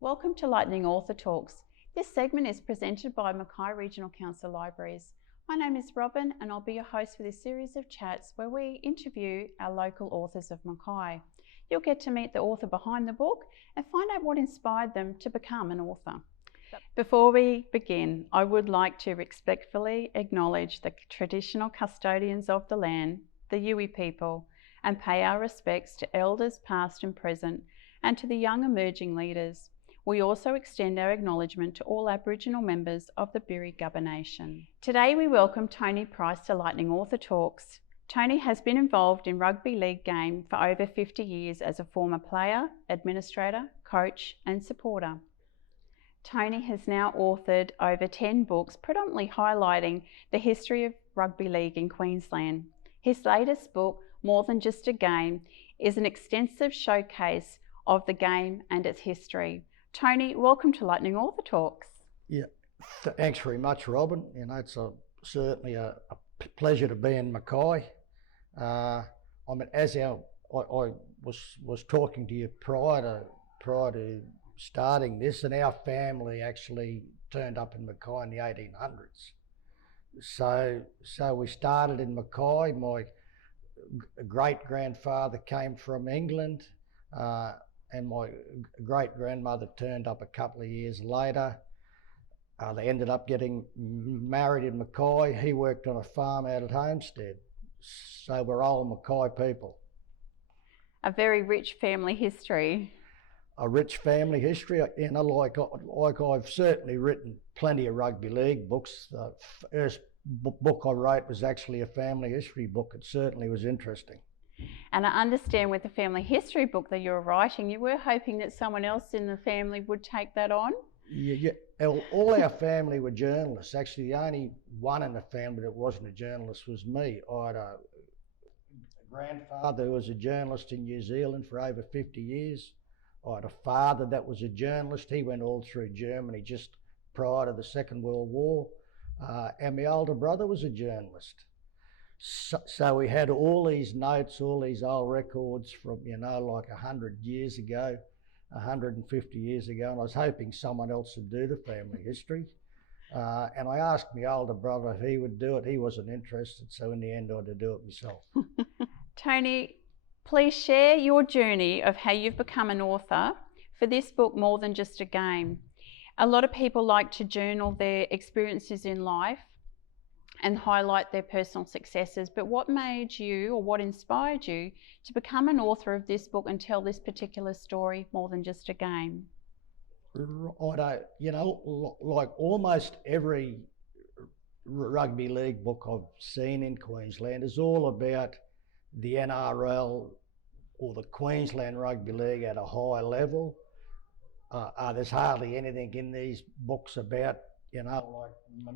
Welcome to Lightning Author Talks. This segment is presented by Mackay Regional Council Libraries. My name is Robin and I'll be your host for this series of chats where we interview our local authors of Mackay. You'll get to meet the author behind the book and find out what inspired them to become an author. Before we begin, I would like to respectfully acknowledge the traditional custodians of the land, the Yuwi people, and pay our respects to elders past and present and to the young emerging leaders. We also extend our acknowledgement to all Aboriginal members of the Birri Nation. Today we welcome Tony Price to Lightning Author Talks. Tony has been involved in rugby league game for over 50 years as a former player, administrator, coach and supporter. Tony has now authored over 10 books, predominantly highlighting the history of rugby league in Queensland. His latest book, More Than Just a Game, is an extensive showcase of the game and its history. Tony, welcome to Lightning Author Talks. Yeah, thanks very much, Robin. You know, it's certainly a pleasure to be in Mackay. I mean, as I was talking to you prior to starting this, and our family actually turned up in Mackay in the 1800s. So we started in Mackay. My great-grandfather came from England, and my great-grandmother turned up a couple of years later. They ended up getting married in Mackay. He worked on a farm out at Homestead. So we're all Mackay people. A very rich family history. A rich family history, you know, like I've certainly written plenty of rugby league books. The first book I wrote was actually a family history book. It certainly was interesting. And I understand with the family history book that you're writing, you were hoping that someone else in the family would take that on? Yeah. All our family were journalists. Actually, the only one in the family that wasn't a journalist was me. I had a grandfather who was a journalist in New Zealand for over 50 years. I had a father that was a journalist. He went all through Germany just prior to the Second World War. And my older brother was a journalist. So we had all these notes, all these old records from, you know, like 100 years ago, 150 years ago, and I was hoping someone else would do the family history. And I asked my older brother if he would do it. He wasn't interested, so in the end I had to do it myself. Tony, please share your journey of how you've become an author for this book, More Than Just a Game. A lot of people like to journal their experiences in life and highlight their personal successes, but what made you or what inspired you to become an author of this book and tell this particular story, More Than Just a Game? Right, you know, like almost every rugby league book I've seen in Queensland is all about the NRL or the Queensland Rugby League at a high level. There's hardly anything in these books about, you know, like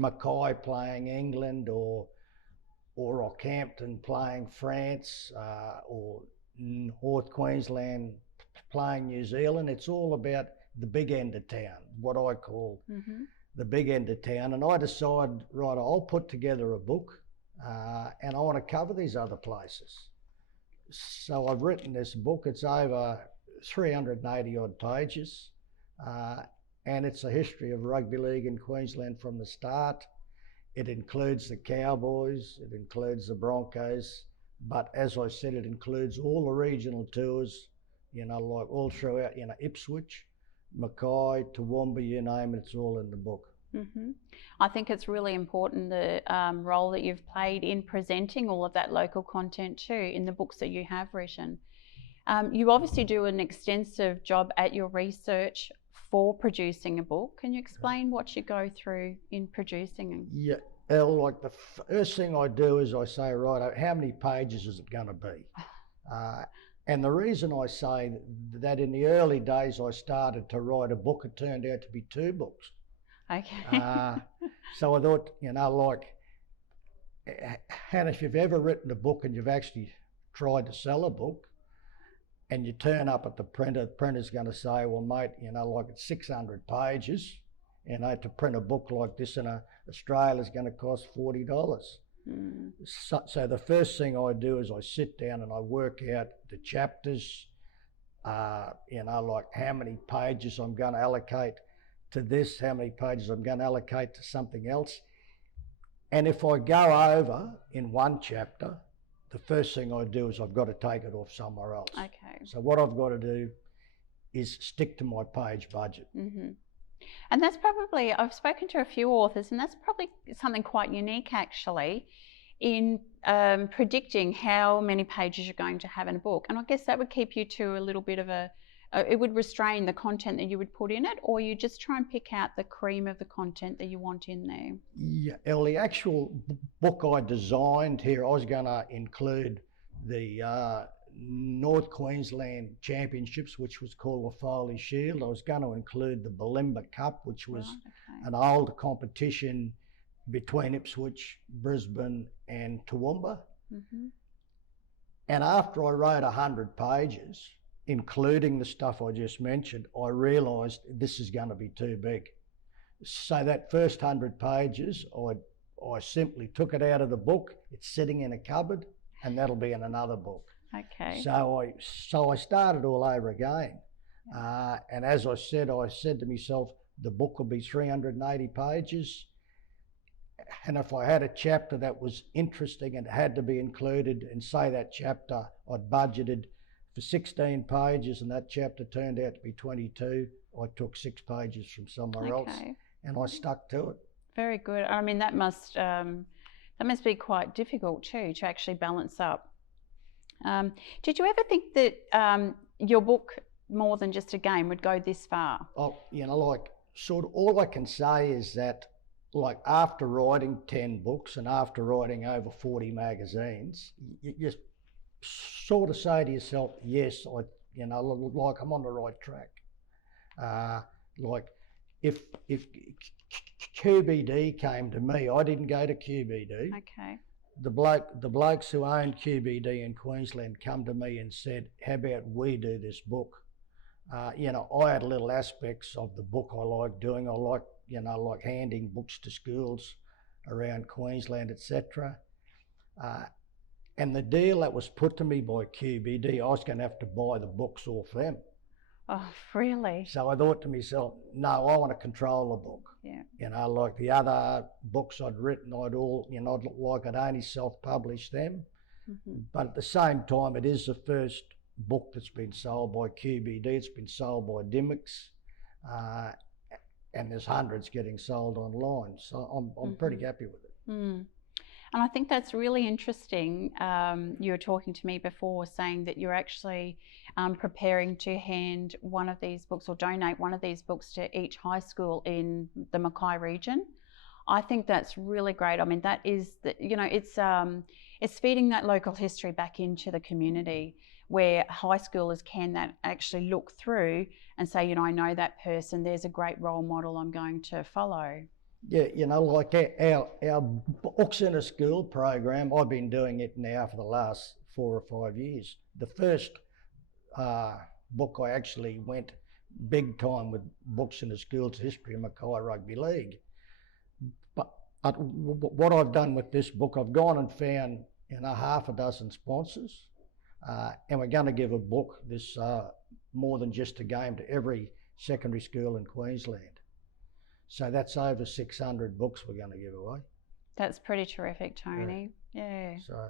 Mackay playing England or Rockhampton playing France or North Queensland playing New Zealand. It's all about the big end of town, what I call the big end of town. And I decided, right, I'll put together a book and I want to cover these other places. So I've written this book. It's over 380 odd pages. And it's a history of rugby league in Queensland from the start. It includes the Cowboys, it includes the Broncos, but as I said, it includes all the regional tours, you know, like all throughout, you know, Ipswich, Mackay, Toowoomba, you name it, it's all in the book. I think it's really important the role that you've played in presenting all of that local content too in the books that you have written. You obviously do an extensive job at your research for producing a book. Can you explain what you go through in producing? Yeah, like the first thing I do is I say, right, how many pages is it going to be? And the reason I say that in the early days I started to write a book, it turned out to be 2 books. Okay. So I thought, you know, like, and if you've ever written a book and you've actually tried to sell a book, and you turn up at the printer, the printer's going to say, well, mate, you know, like it's 600 pages, you know, to print a book like this in Australia is going to cost $40. So the first thing I do is I sit down and I work out the chapters, you know, like how many pages I'm going to allocate to this, how many pages I'm going to allocate to something else. And if I go over in one chapter, the first thing I do is I've got to take it off somewhere else. Okay. So what I've got to do is stick to my page budget. Mm-hmm. And that's probably, I've spoken to a few authors, and that's probably something quite unique actually in predicting how many pages you're going to have in a book. And I guess that would keep you to a little bit of it would restrain the content that you would put in it, or you just try and pick out the cream of the content that you want in there? Yeah, well, the actual book I designed here, I was going to include the North Queensland Championships, which was called the Foley Shield. I was going to include the Bulimba Cup, which was an old competition between Ipswich, Brisbane and Toowoomba. Mm-hmm. And after I wrote 100 pages, including the stuff I just mentioned, I realised this is going to be too big. So that first 100 pages, I simply took it out of the book. It's sitting in a cupboard, and that'll be in another book. Okay. So I started all over again. And as I said to myself, the book will be 380 pages. And if I had a chapter that was interesting and had to be included, and say that chapter I'd budgeted for 16 pages and that chapter turned out to be 22, I took 6 pages from somewhere else and I stuck to it. Very good. I mean, that must be quite difficult too, to actually balance up. Did you ever think that your book, More Than Just a Game, would go this far? Oh, you know, like, sort of all I can say is that, like, after writing 10 books and after writing over 40 magazines, you just sort of say to yourself, yes, you know, like I'm on the right track. Like if QBD came to me, I didn't go to QBD. Okay. The blokes who owned QBD in Queensland come to me and said, how about we do this book? You know, I had little aspects of the book I like doing. I like, you know, like handing books to schools around Queensland, etc. And the deal that was put to me by QBD, I was going to have to buy the books off them. Oh, really? So I thought to myself, no, I want to control the book. Yeah. You know, like the other books I'd written, I'd only self-publish them. Mm-hmm. But at the same time, it is the first book that's been sold by QBD. It's been sold by Dymocks, and there's hundreds getting sold online. So I'm pretty happy with it. Mm. And I think that's really interesting. You were talking to me before saying that you're actually preparing to hand one of these books or donate one of these books to each high school in the Mackay region. I think that's really great. I mean, that is, you know, it's feeding that local history back into the community, where high schoolers can actually look through and say, you know, I know that person, there's a great role model I'm going to follow. Yeah, you know, like our Books in a School program, I've been doing it now for the last 4 or 5 years. The first book I actually went big time with Books in a School's history of Mackay Rugby League. But what I've done with this book, I've gone and found, you know, 6 sponsors, and we're going to give a book, this More Than Just a Game, to every secondary school in Queensland. So that's over 600 books we're going to give away. That's pretty terrific, Tony. Yeah. So,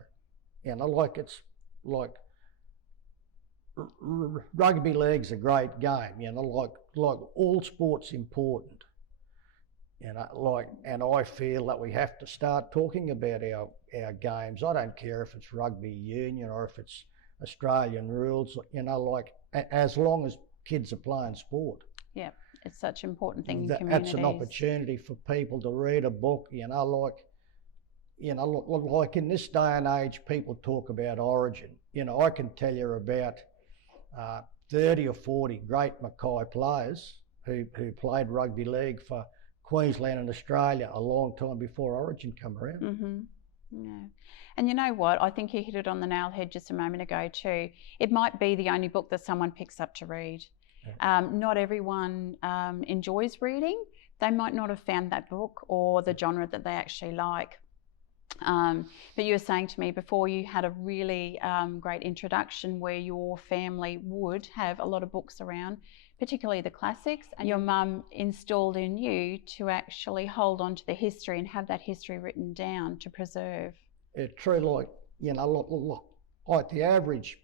you know, like, it's like rugby league's a great game. You know, like all sports important. You know, like, and I feel that we have to start talking about our games. I don't care if it's rugby union or if it's Australian rules. You know, like, as long as kids are playing sport. Yeah. It's such an important thing in communities. That's an opportunity for people to read a book, you know, like in this day and age, people talk about origin. You know, I can tell you about 30 or 40 great Mackay players who played rugby league for Queensland and Australia a long time before Origin come around. Mm-hmm. Yeah. And you know what? I think you hit it on the nail on the head just a moment ago too. It might be the only book that someone picks up to read. Not everyone enjoys reading. They might not have found that book or the genre that they actually like. But you were saying to me before you had a really great introduction where your family would have a lot of books around, particularly the classics, and your mum installed in you to actually hold on to the history and have that history written down to preserve. It's true, like, like the average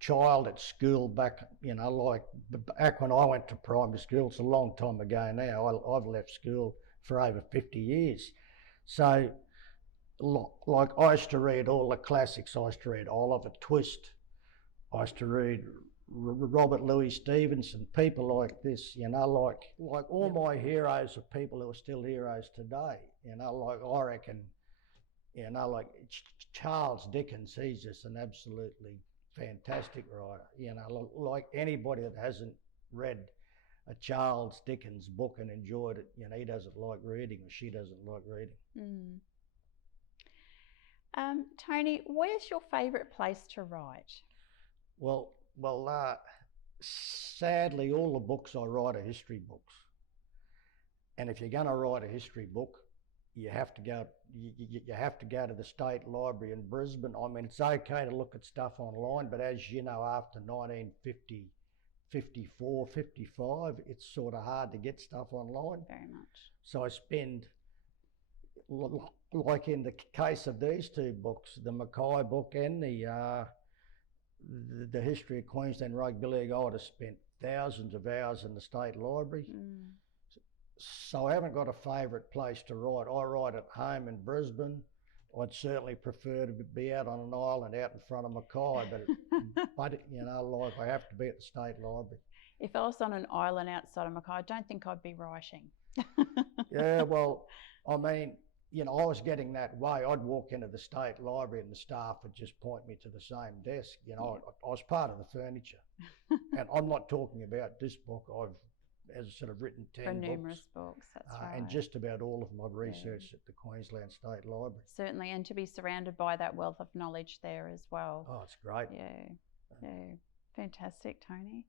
child at school back, like back when I went to primary school, it's a long time ago now. I've left school for over 50 years. So, like, I used to read all the classics. I used to read Oliver Twist. I used to read Robert Louis Stevenson, people like this, like all my heroes are people who are still heroes today. Like I reckon, like Charles Dickens, he's just an absolutely fantastic writer. Like anybody that hasn't read a Charles Dickens book and enjoyed it, he doesn't like reading or she doesn't like reading. Mm. Tony, where's your favourite place to write? Well, sadly, all the books I write are history books. And if you're going to write a history book, you have to go. You have to go to the State Library in Brisbane. I mean, it's okay to look at stuff online, but as you know, after 1950, 54, 55, it's sort of hard to get stuff online. Very much. So I spend, like in the case of these two books, the Mackay book and the history of Queensland Rugby League, I would have spent thousands of hours in the State Library. Mm. So I haven't got a favourite place to write. I write at home in Brisbane. I'd certainly prefer to be out on an island out in front of Mackay, but like I have to be at the State Library. If I was on an island outside of Mackay, I don't think I'd be writing. Yeah, well, I mean, I was getting that way. I'd walk into the State Library and the staff would just point me to the same desk. I was part of the furniture. And I'm not talking about this book. I've, as I said, I've written 10 For books. numerous books, that's right. And just about all of them I've researched at the Queensland State Library. Certainly, and to be surrounded by that wealth of knowledge there as well. Oh, it's great. Yeah. Fantastic, Tony.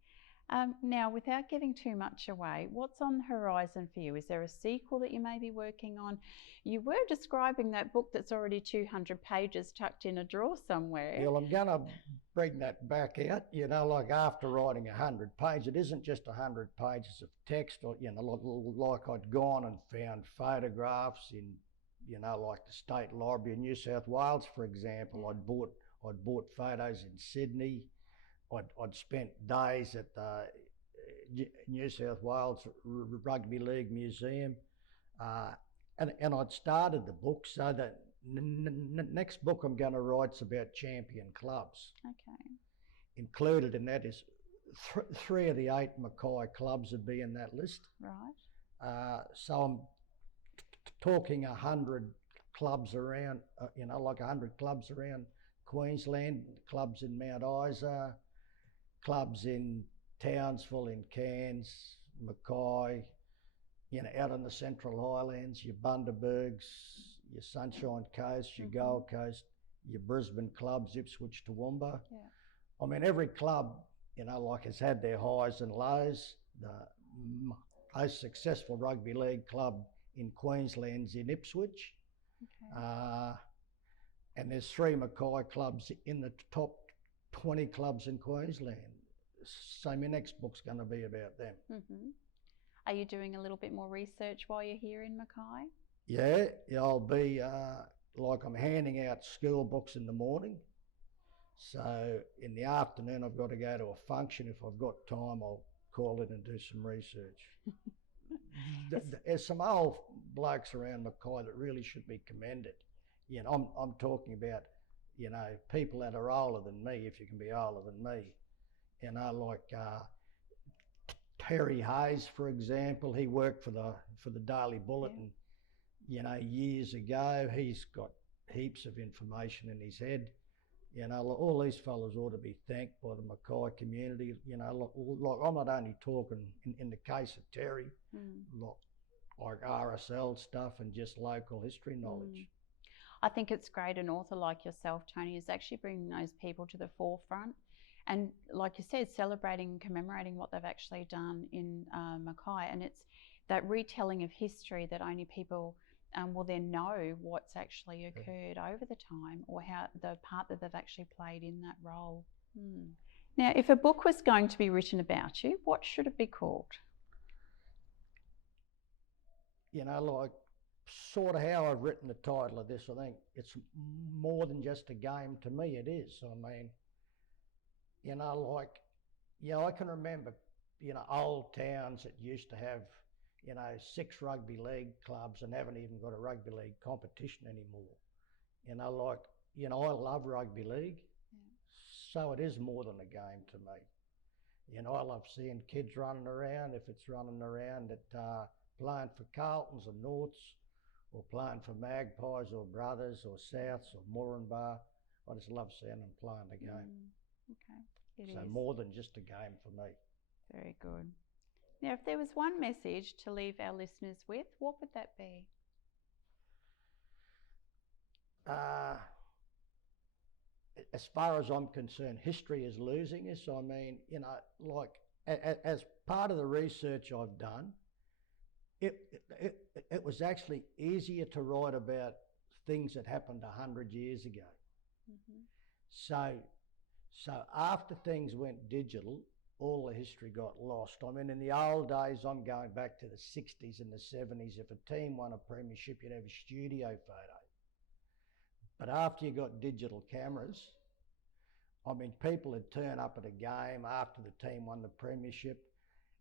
Now, without giving too much away, what's on the horizon for you? Is there a sequel that you may be working on? You were describing that book that's already 200 pages tucked in a drawer somewhere. Well, I'm going to bring that back out. Like after writing 100 pages, it isn't just 100 pages of text. Or, like I'd gone and found photographs in, like the State Library in New South Wales, for example. I'd bought photos in Sydney. I'd spent days at the New South Wales Rugby League Museum, and I'd started the book. So the next book I'm going to write's about champion clubs. Okay. Included in that is 3 of the 8 Mackay clubs would be in that list. Right. So I'm talking 100 clubs around, like 100 clubs around Queensland, clubs in Mount Isa, clubs in Townsville, in Cairns, Mackay, out on the Central Highlands, your Bundabergs, your Sunshine Coast, your Gold Coast, your Brisbane clubs, Ipswich, Toowoomba. Yeah. I mean, every club, like has had their highs and lows. The most successful rugby league club in Queensland's in Ipswich. Okay. And there's 3 Mackay clubs in the top 20 clubs in Queensland. So my next book's going to be about them. Mm-hmm. Are you doing a little bit more research while you're here in Mackay? Yeah, I'll be, like I'm handing out school books in the morning. So in the afternoon I've got to go to a function. If I've got time, I'll call in and do some research. There's some old blokes around Mackay that really should be commended. I'm talking about, people that are older than me, if you can be older than me. Like Terry Hayes, for example. He worked for the Daily Bulletin, years ago. He's got heaps of information in his head. All these fellas ought to be thanked by the Mackay community. Like I'm not only talking in the case of Terry, like RSL stuff and just local history knowledge. I think it's great an author like yourself, Tony, is actually bringing those people to the forefront. And like you said, celebrating and commemorating what they've actually done in Mackay. And it's that retelling of history that only people will then know what's actually occurred over the time, or how the part that they've actually played in that role. Now, if a book was going to be written about you, what should it be called? You know, like sort of how I've written the title of this, I think it's more than just a game. To me, it is. I mean, you know, like, yeah, I can remember, you know, old towns that used to have, you know, 6 rugby league clubs and haven't even got a rugby league competition anymore. You know, like, you know, I love rugby league, so it is more than a game to me. You know, I love seeing kids running around, if it's running around at playing for Carltons or Norths, or playing for Magpies or Brothers or Souths or Moranbah. I just love seeing them playing the game. Okay, it so is. More than just a game for me. Very good. Now, if there was one message to leave our listeners with, what would that be? As far as I'm concerned, history is losing us. I mean, you know, like as part of the research I've done, it was actually easier to write about things that happened 100 years ago. So after things went digital, all the history got lost. I mean, in the old days, I'm going back to the 60s and the 70s, if a team won a premiership, you'd have a studio photo. But after you got digital cameras, I mean, people would turn up at a game after the team won the premiership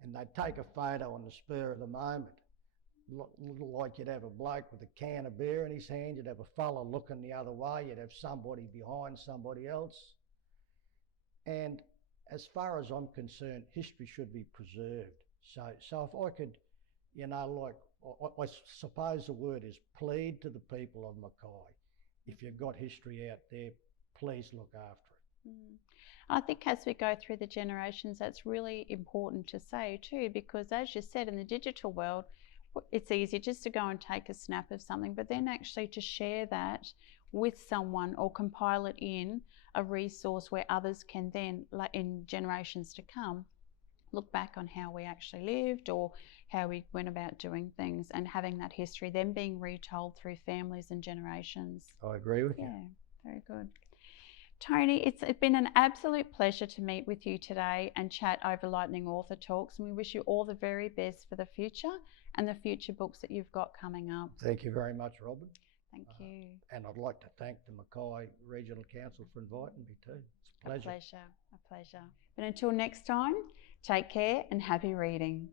and they'd take a photo on the spur of the moment. Like you'd have a bloke with a can of beer in his hand, you'd have a fella looking the other way, you'd have somebody behind somebody else. And as far as I'm concerned, history should be preserved. So if I could, you know, like, I suppose the word is plead to the people of Mackay. If you've got history out there, please look after it. I think as we go through the generations, that's really important to say too, because as you said, in the digital world, it's easy just to go and take a snap of something, but then actually to share that with someone or compile it in a resource where others can then, like in generations to come, look back on how we actually lived or how we went about doing things, and having that history then being retold through families and generations. I agree with you. Yeah, very good. Tony, it's been an absolute pleasure to meet with you today and chat over Lightning Author Talks, and we wish you all the very best for the future and the future books that you've got coming up. Thank you very much, Robin. Thank you. And I'd like to thank the Mackay Regional Council for inviting me too. It's a pleasure. A pleasure. But until next time, take care and happy reading.